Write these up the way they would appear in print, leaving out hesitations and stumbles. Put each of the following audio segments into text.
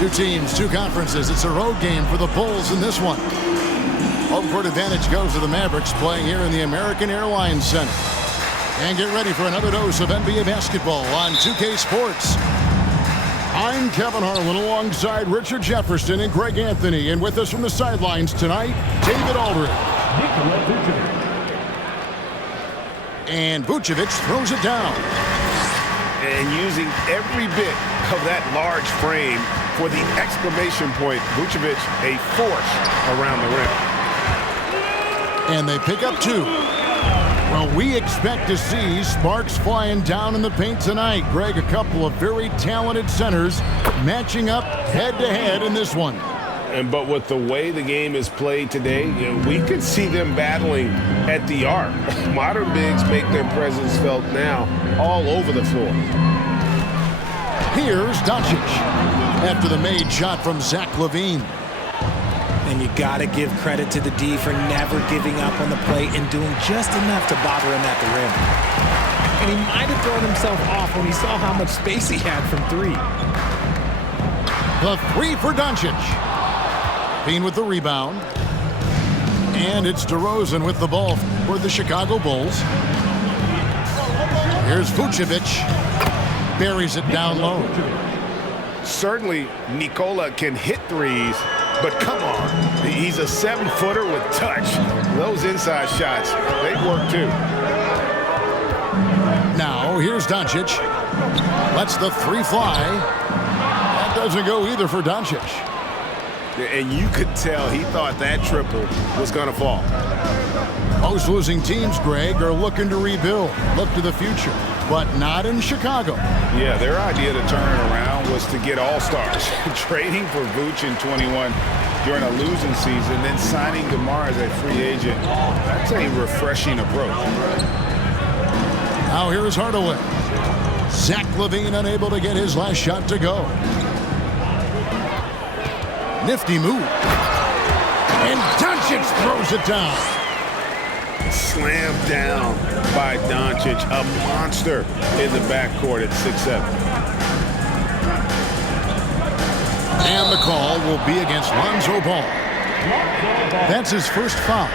Two teams, two conferences. It's a road game for the Bulls in this one. Home court advantage goes to the Mavericks, playing here in the American Airlines Center. And get ready for another dose of NBA basketball on 2K Sports. I'm Kevin Harlan alongside Richard Jefferson and Greg Anthony. And with us from the sidelines tonight, David Aldridge. And Vucevic throws it down. And using every bit of that large frame for the exclamation point, Vucevic a force around the rim. And they pick up two. Well, we expect to see sparks flying down in the paint tonight. Greg, a couple of very talented centers matching up head-to-head in this one. But with the way the game is played today, we could see them battling at the arc. Modern bigs make their presence felt now all over the floor. Here's Doncic after the made shot from Zach LaVine. And you got to give credit to the D for never giving up on the plate and doing just enough to bother him at the rim. And he might have thrown himself off when he saw how much space he had from three. The three for Doncic. Bean with the rebound. And it's DeRozan with the ball for the Chicago Bulls. Here's Vucevic. Buries it down low. Certainly, Nikola can hit threes, but come on. He's a 7-footer with touch. Those inside shots, they work too. Now, here's Doncic. Lets the three fly. That doesn't go either for Doncic. And you could tell he thought that triple was going to fall. Most losing teams, Greg, are looking to rebuild, look to the future, but not in Chicago. Yeah, their idea to turn it around was to get all-stars. Trading for Vooch in 21 during a losing season, then signing DeMar as a free agent. That's a refreshing approach. Now here is Hardaway. Zach LaVine unable to get his last shot to go. Nifty move. And Doncic throws it down. Slammed down by Doncic, a monster in the backcourt at 6'7". And the call will be against Lonzo Ball. That's his first foul.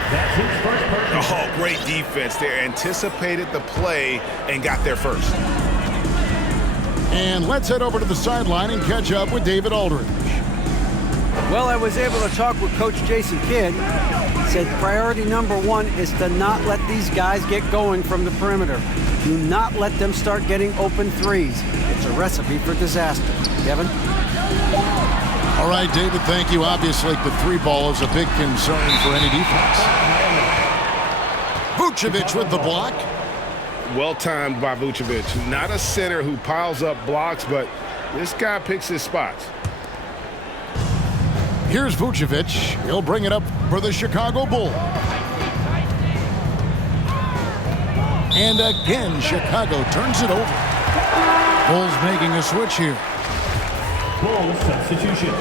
Oh, great defense there. Anticipated the play and got there first. And let's head over to the sideline and catch up with David Aldridge. Well, I was able to talk with Coach Jason Kidd. Said priority number one is to not let these guys get going from the perimeter. Do not let them start getting open threes. It's a recipe for disaster. Kevin? All right, David, thank you. Obviously, the three ball is a big concern for any defense. Vucevic with the block. Well-timed by Vucevic. Not a center who piles up blocks, but this guy picks his spots. Here's Vucevic. He'll bring it up for the Chicago Bulls. And again, Chicago turns it over. Bulls making a switch here. Bulls substitution.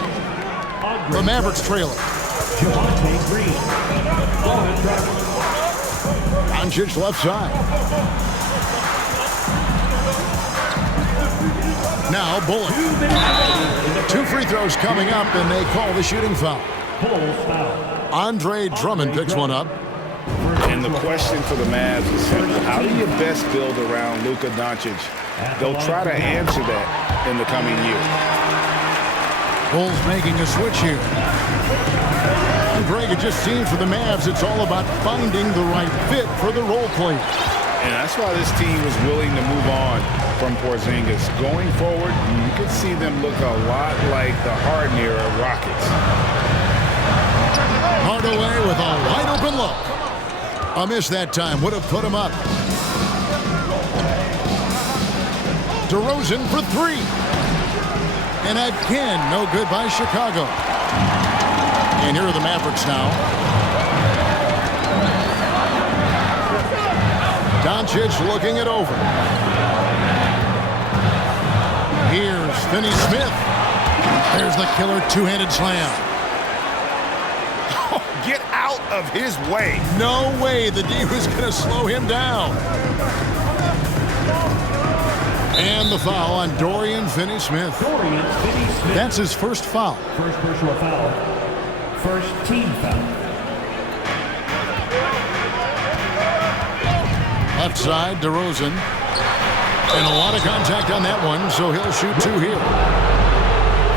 The Mavericks trailer. Javonte Green. Doncic left side. Now Bullock. 2 free throws coming up, and they call the shooting foul. Andre Drummond picks one up. And the question for the Mavs is simple. How do you best build around Luka Doncic? They'll try to answer that in the coming year. Bulls making a switch here. And Greg, it just seems for the Mavs, it's all about finding the right fit for the role players. And that's why this team was willing to move on from Porzingis. Going forward, you could see them look a lot like the Harden era Rockets. Hardaway with a wide open look. A miss that time would have put him up. DeRozan for three. And again, no good by Chicago. And here are the Mavericks now. Doncic looking it over. Here's Finney Smith. There's the killer two-handed slam. Oh, get out of his way. No way the D was going to slow him down. And the foul on Dorian Finney-Smith. Dorian Finney-Smith. That's his first foul. First personal foul. First team foul. Left side, DeRozan. And a lot of contact on that one, so he'll shoot 2 here.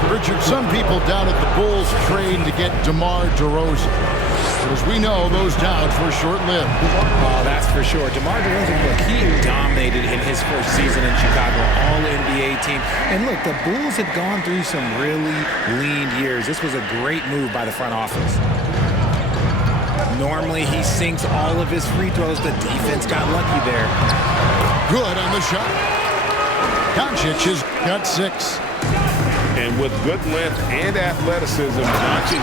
Richard, some people doubted the Bulls trade to get DeMar DeRozan. But as we know, those doubts were short-lived. Oh, that's for sure. DeMar DeRozan, look, he dominated in his first season in Chicago, all-NBA team. And look, the Bulls had gone through some really lean years. This was a great move by the front office. Normally, he sinks all of his free throws. The defense got lucky there. Good on the shot. Doncic has got 6. And with good length and athleticism, Doncic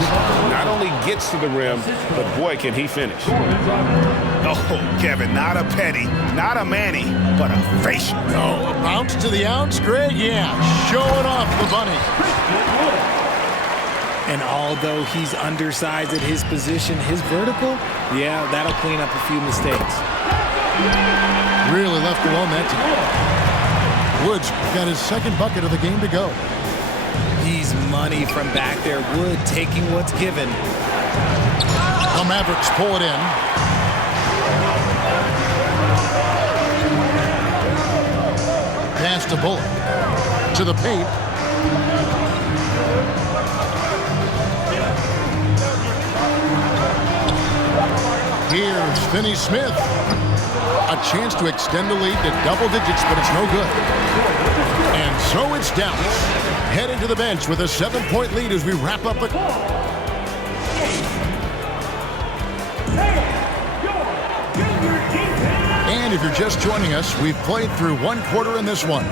not only gets to the rim, but boy, can he finish. Oh, Kevin, not a petty, not a Manny, but a facial. Oh, a bounce to the ounce, Greg? Yeah, showing off the bunny. And although he's undersized at his position, his vertical, yeah, that'll clean up a few mistakes. Really left alone that time. Woods got his second bucket of the game to go. He's money from back there. Wood taking what's given. The Mavericks pull it in. Pass to Bullock. To the paint. Here's Finney-Smith. A chance to extend the lead to double digits, but it's no good. And so it's Dallas. Heading to the bench with a 7-point lead as we wrap up a... And if you're just joining us, we've played through 1 quarter in this one.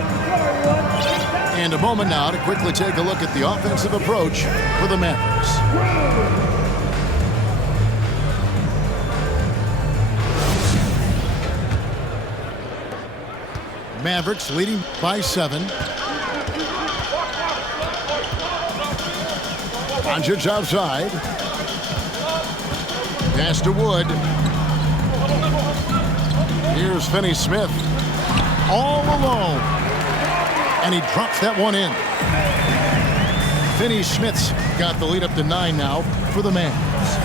And a moment now to quickly take a look at the offensive approach for the Mavericks. Mavericks leading by 7. Doncic outside. Pass to Wood. Here's Finney-Smith. All alone. And he drops that one in. Finney-Smith's got the lead up to 9 now for the Mavs.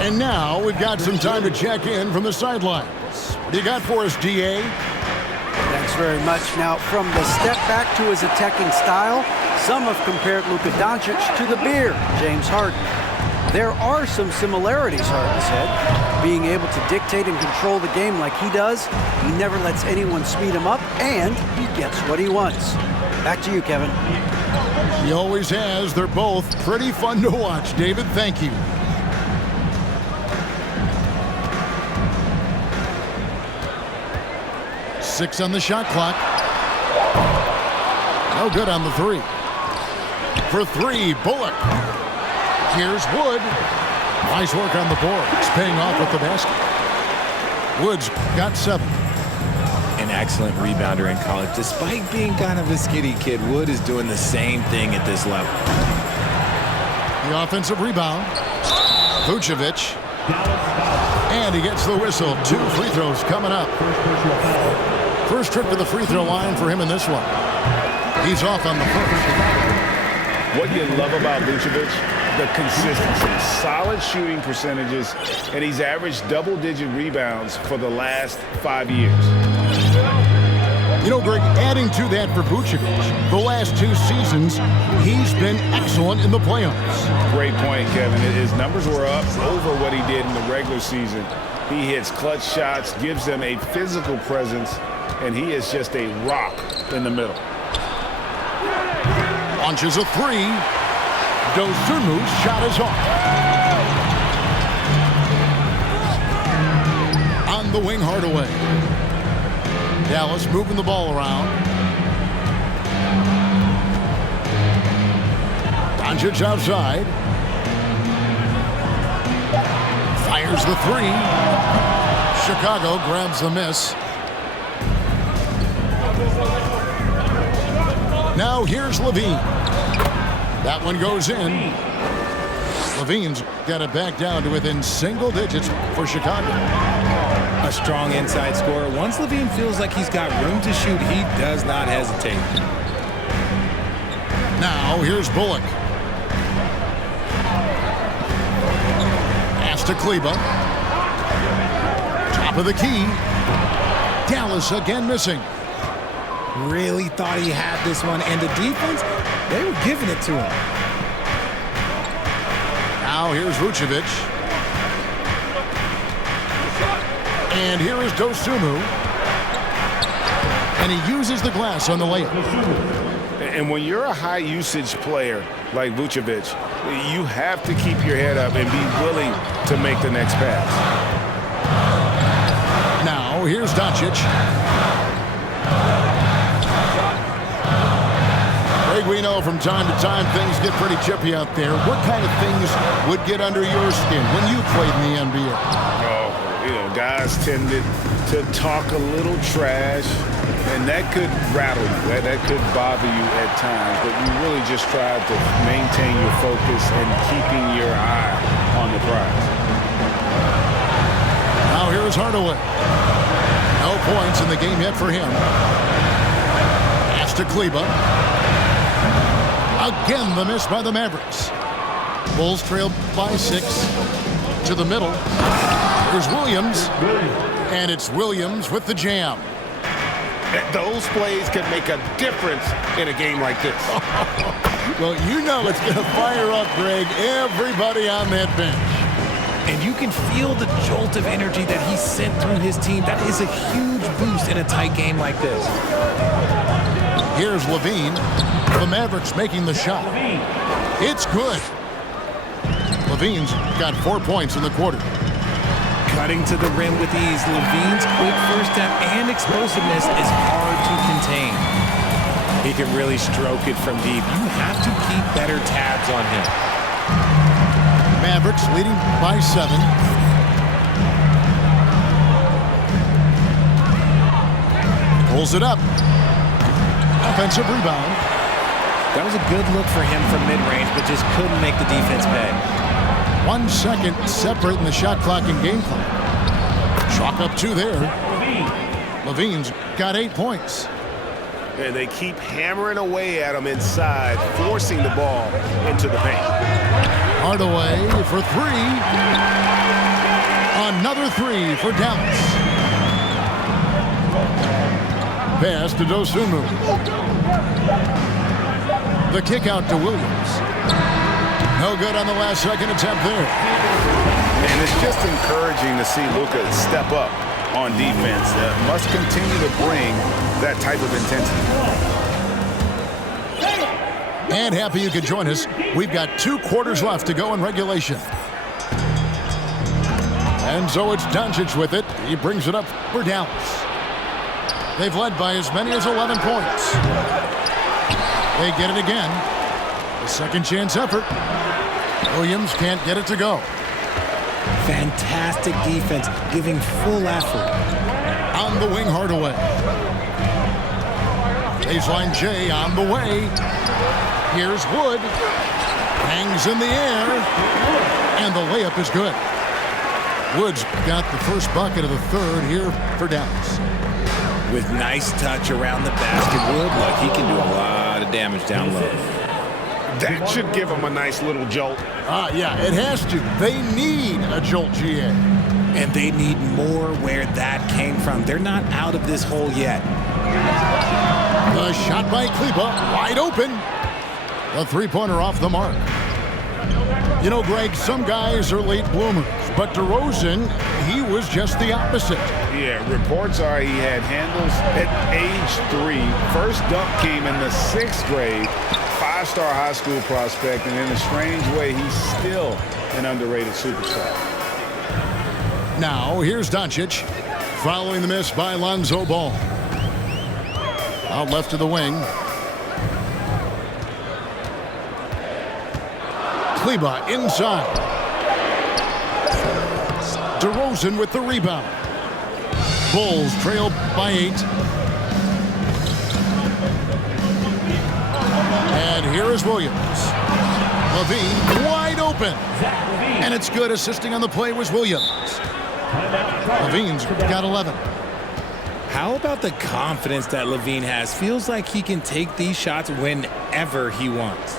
And now we've got some time to check in from the sidelines. What do you got for us, DA? Thanks very much. Now, from the step back to his attacking style, some have compared Luka Doncic to the bear, James Harden. There are some similarities, Harden said. Being able to dictate and control the game like he does, he never lets anyone speed him up, and he gets what he wants. Back to you, Kevin. He always has. They're both pretty fun to watch, David. Thank you. Six on the shot clock. No good on the 3. For 3, Bullock. Here's Wood. Nice work on the board. It's paying off with the basket. Woods got 7. An excellent rebounder in college. Despite being kind of a skinny kid, Wood is doing the same thing at this level. The offensive rebound. Vucevic. And he gets the whistle. 2 free throws coming up. First trip to the free throw line for him in this one. He's off on the first. What you love about Vucevic, the consistency, solid shooting percentages, and he's averaged double-digit rebounds for the last 5 years. You know, Greg, adding to that for Vucevic, the last 2 seasons, he's been excellent in the playoffs. Great point, Kevin. His numbers were up over what he did in the regular season. He hits clutch shots, gives them a physical presence, and he is just a rock in the middle. Launches a 3. Dosunmu's shot is off. On the wing, Hardaway. Dallas moving the ball around. Doncic outside. Fires the 3. Chicago grabs the miss. Now here's Levine. That one goes in. Levine's got it back down to within single digits for Chicago. A strong inside scorer. Once Levine feels like he's got room to shoot, he does not hesitate. Now, here's Bullock. Pass to Kleba. Top of the key. Dallas again missing. Really thought he had this one, and the defense, they were giving it to him. Now here's Vucevic. And here is Dosunmu. And he uses the glass on the layup. And when you're a high-usage player like Vucevic, you have to keep your head up and be willing to make the next pass. Now here's Doncic. Greg, we know from time to time things get pretty chippy out there. What kind of things would get under your skin when you played in the NBA? Oh, guys tended to talk a little trash, and that could rattle you. That could bother you at times, but you really just tried to maintain your focus and keeping your eye on the prize. Now here is Hardaway. No points in the game yet for him. Pass to Kleba. Again, the miss by the Mavericks. Bulls trail by 6 to the middle. Here's Williams. And it's Williams with the jam. Those plays can make a difference in a game like this. Well, you know it's going to fire up, Greg, everybody on that bench. And you can feel the jolt of energy that he sent through his team. That is a huge boost in a tight game like this. Here's Levine. The Mavericks making the shot. It's good. Levine's got 4 points in the quarter. Cutting to the rim with ease. Levine's quick first step and explosiveness is hard to contain. He can really stroke it from deep. You have to keep better tabs on him. Mavericks leading by 7. Pulls it up. Offensive rebound. That was a good look for him from mid-range, but just couldn't make the defense pay. 1 second separating the shot clock and game clock. Chalk up 2 there. Levine's got 8 points. And they keep hammering away at him inside, forcing the ball into the paint. Hardaway for 3. Another 3 for Dallas. Pass to Dosunmu. The kick out to Williams. No good on the last second attempt there. And it's just encouraging to see Luka step up on defense. Must continue to bring that type of intensity. And happy you could join us. We've got 2 quarters left to go in regulation. And so it's Doncic with it. He brings it up for Dallas. They've led by as many as 11 points. They get it again. A second chance effort. Williams can't get it to go. Fantastic defense, giving full effort. On the wing, Hardaway. Baseline J on the way. Here's Wood. Hangs in the air. And the layup is good. Wood's got the first bucket of the third here for Dallas. With nice touch around the basket, Wood, look, he can do a lot of damage down low. That should give him a nice little jolt. Yeah, it has to. They need a jolt, GA. And they need more where that came from. They're not out of this hole yet. The shot by Kleba, wide open. The three-pointer off the mark. You know, Greg, some guys are late bloomers, but DeRozan, he was just the opposite. Yeah, reports are he had handles at age 3. First dunk came in the 6th grade. 5-star high school prospect, and in a strange way, he's still an underrated superstar. Now, here's Doncic, following the miss by Lonzo Ball. Out left to the wing. Kleba inside. DeRozan with the rebound. Bulls trail by 8. And here is Williams. Levine wide open. And it's good. Assisting on the play was Williams. Levine's got 11. How about the confidence that Levine has? Feels like he can take these shots whenever he wants.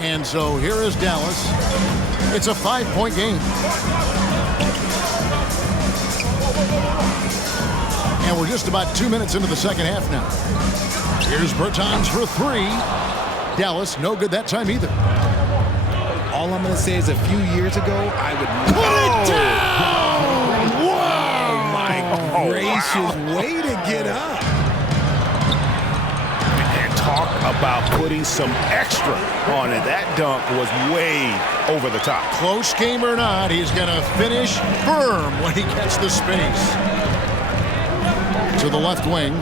And so here is Dallas. It's a 5-point game. And we're just about 2 minutes into the second half now. Here's Bertans for 3. Dallas, no good that time either. All I'm going to say is a few years ago, I would put it down! Whoa! My gracious, way to get up. Talk about putting some extra on it. That dunk was way over the top. Close game or not, he's going to finish firm when he gets the space. To the left wing.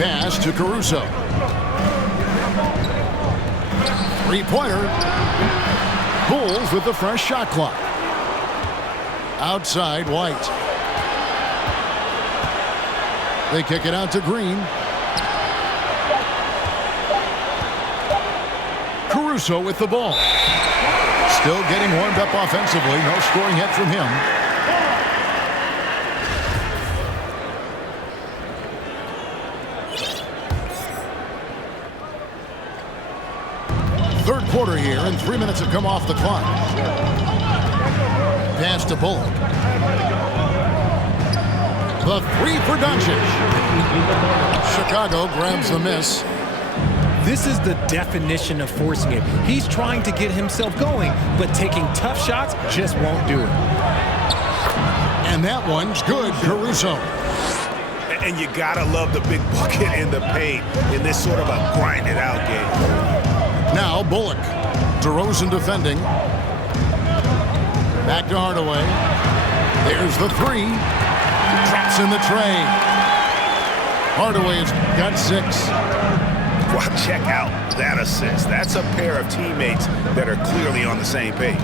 Pass to Caruso. Three-pointer. Bulls with the fresh shot clock. Outside, White. They kick it out to Green. Caruso with the ball. Still getting warmed up offensively. No scoring yet from him. Third quarter here, and 3 minutes have come off the clock. Pass to Bullock. The three for Doncic. Chicago grabs the miss. This is the definition of forcing it. He's trying to get himself going, but taking tough shots just won't do it. And that one's good, Caruso. And you gotta love the big bucket in the paint in this sort of a grinded-out game. Now Bullock. DeRozan defending. Back to Hardaway. There's the three. Drops in the tray. Hardaway's got 6. Well, check out that assist. That's a pair of teammates that are clearly on the same page.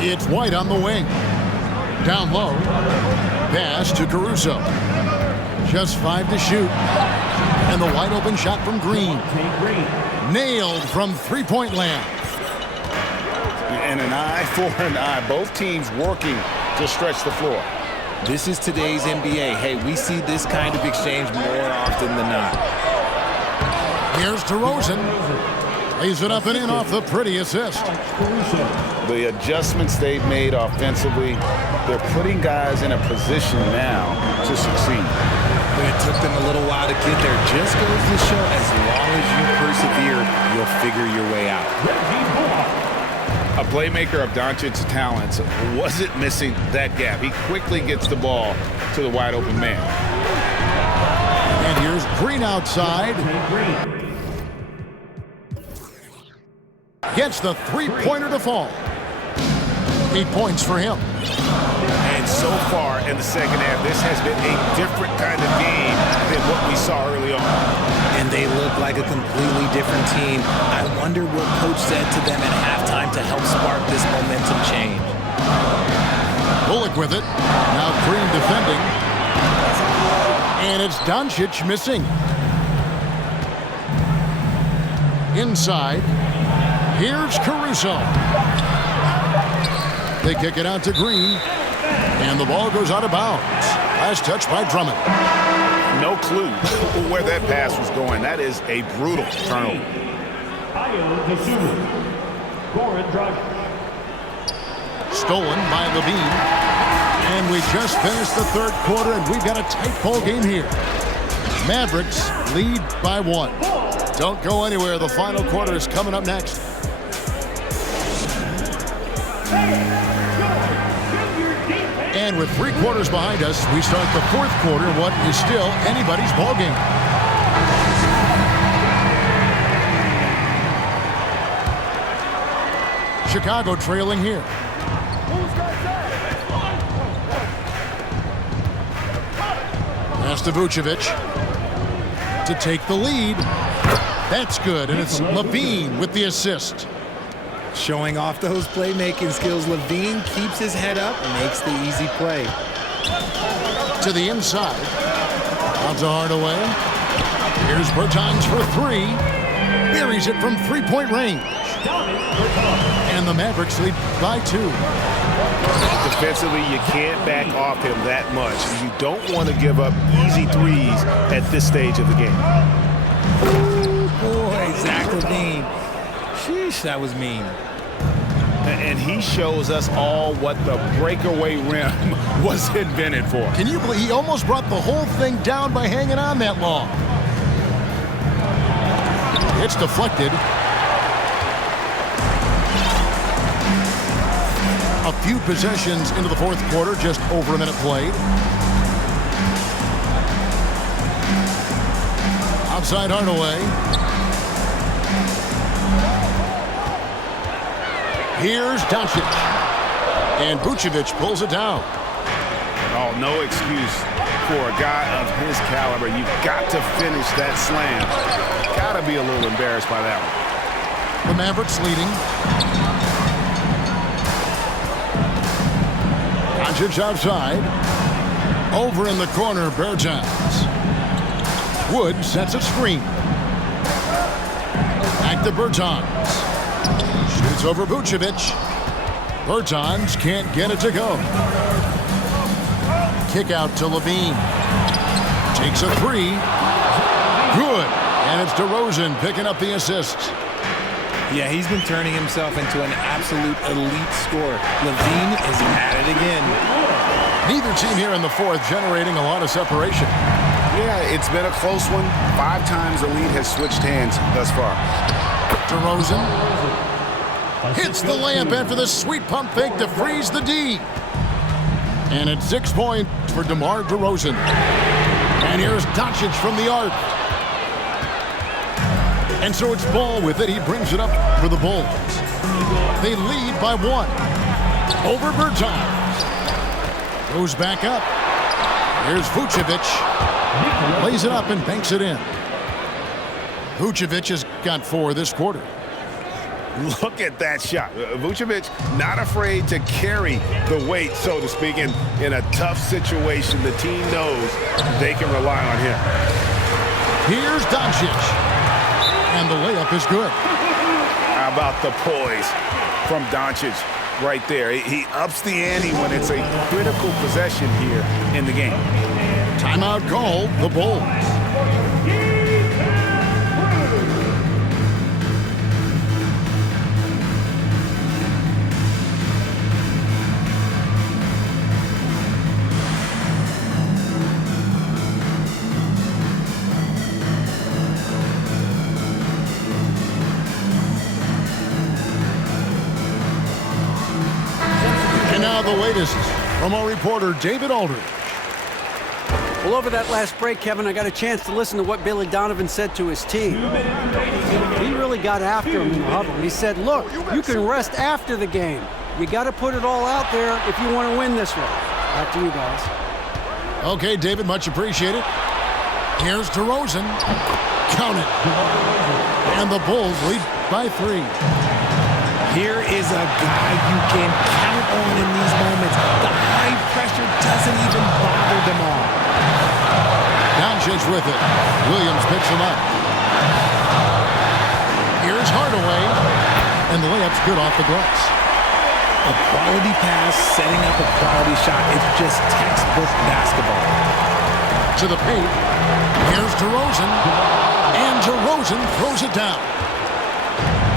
It's White on the wing. Down low. Pass to Caruso. Just 5 to shoot. And the wide open shot from Green. Nailed from three-point land. And an eye for an eye. Both teams working to stretch the floor. This is today's NBA. Hey, we see this kind of exchange more often than not. Here's DeRozan. Lays it up and in off the pretty assist. The adjustments they've made offensively, they're putting guys in a position now to succeed. But it took them a little while to get there. Just goes to show, as long as you persevere, you'll figure your way out. A playmaker of Doncic's talents wasn't missing that gap. He quickly gets the ball to the wide open man. And here's Green outside. Gets the three-pointer to fall. 8 points for him. And so far in the second half, this has been a different kind of game than what we saw early on. And they look like a completely different team. I wonder what coach said to them at halftime to help spark this momentum change. Bullock with it. Now Green defending. And it's Doncic missing. Inside. Here's Caruso. They kick it out to Green. And the ball goes out of bounds. Last touch by Drummond. No clue where that pass was going. That is a brutal turnover. Stolen by Levine. And we just finished the third quarter, and we've got a tight ball game here. Mavericks lead by 1. Don't go anywhere. The final quarter is coming up next. And with 3 quarters behind us, we start the 4th quarter, what is still anybody's ballgame. Chicago trailing here. Pass to Vucevic to take the lead. That's good, and it's Levine with the assist. Showing off those playmaking skills, Levine keeps his head up and makes the easy play. To the inside. Out to Hardaway. Here's Bertans for 3. Buries it from 3-point range. And the Mavericks lead by 2. Defensively, you can't back off him that much. You don't want to give up easy threes at this stage of the game. Ooh, boy, Zach LaVine. Sheesh, that was mean. And he shows us all what the breakaway rim was invented for. Can you believe he almost brought the whole thing down by hanging on that long? It's deflected. A few possessions into the 4th quarter, just over a minute played. Outside Hardaway. Here's Doncic. And Vucevic pulls it down. Oh, no excuse for a guy of his caliber. You've got to finish that slam. Got to be a little embarrassed by that one. The Mavericks leading. Doncic outside. Over in the corner, Bertans. Wood sets a screen. Back to Bertans. Shoots over Vucevic. Bertans can't get it to go. Kick out to Levine. Takes a 3. Good. And it's DeRozan picking up the assist. Yeah, he's been turning himself into an absolute elite scorer. Levine is at it again. Neither team here in the 4th generating a lot of separation. Yeah, it's been a close one. 5 times the lead has switched hands thus far. DeRozan hits the layup after the sweet pump fake to freeze the D. And it's 6 points for DeMar DeRozan. And here's Doncic from the arc. And so it's Ball with it. He brings it up for the Bulls. They lead by 1. Over Bertans. Goes back up. Here's Vucevic. Plays it up and banks it in. Vucevic has got 4 this quarter. Look at that shot. Vucevic not afraid to carry the weight, so to speak, in a tough situation. The team knows they can rely on him. Here's Doncic. And the layup is good. How about the poise from Doncic right there? He ups the ante when it's a critical possession here in the game. Timeout called, the Bulls. And now the latest from our reporter, David Aldridge. Well, over that last break, Kevin, I got a chance to listen to what Billy Donovan said to his team. He really got after him in the huddle. He said, look, you can rest after the game. You got to put it all out there if you want to win this one. Back to you guys. Okay, David, much appreciated. Here's DeRozan. Count it. And the Bulls lead by 3. Here is a guy you can count on in these moments. The high pressure doesn't even bother them all. Doncic with it. Williams picks him up. Here's Hardaway. And the layup's good off the glass. A quality pass, setting up a quality shot. It's just textbook basketball. To the paint. Here's DeRozan. And DeRozan throws it down.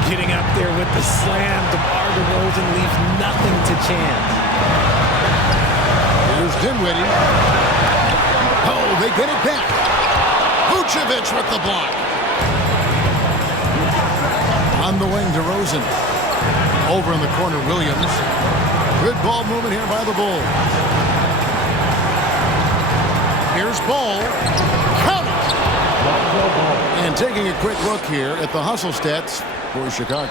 Getting up there with the slam, DeMar DeRozan leaves nothing to chance. Here's Dinwiddie. Oh, they get it back. Vucevic with the block. On the wing, DeRozan. Over in the corner, Williams. Good ball movement here by the Bulls. Here's Ball. Count it! And taking a quick look here at the hustle stats for Chicago.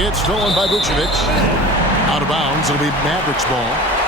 It's stolen by Vucevic. Out of bounds. It'll be Mavericks ball.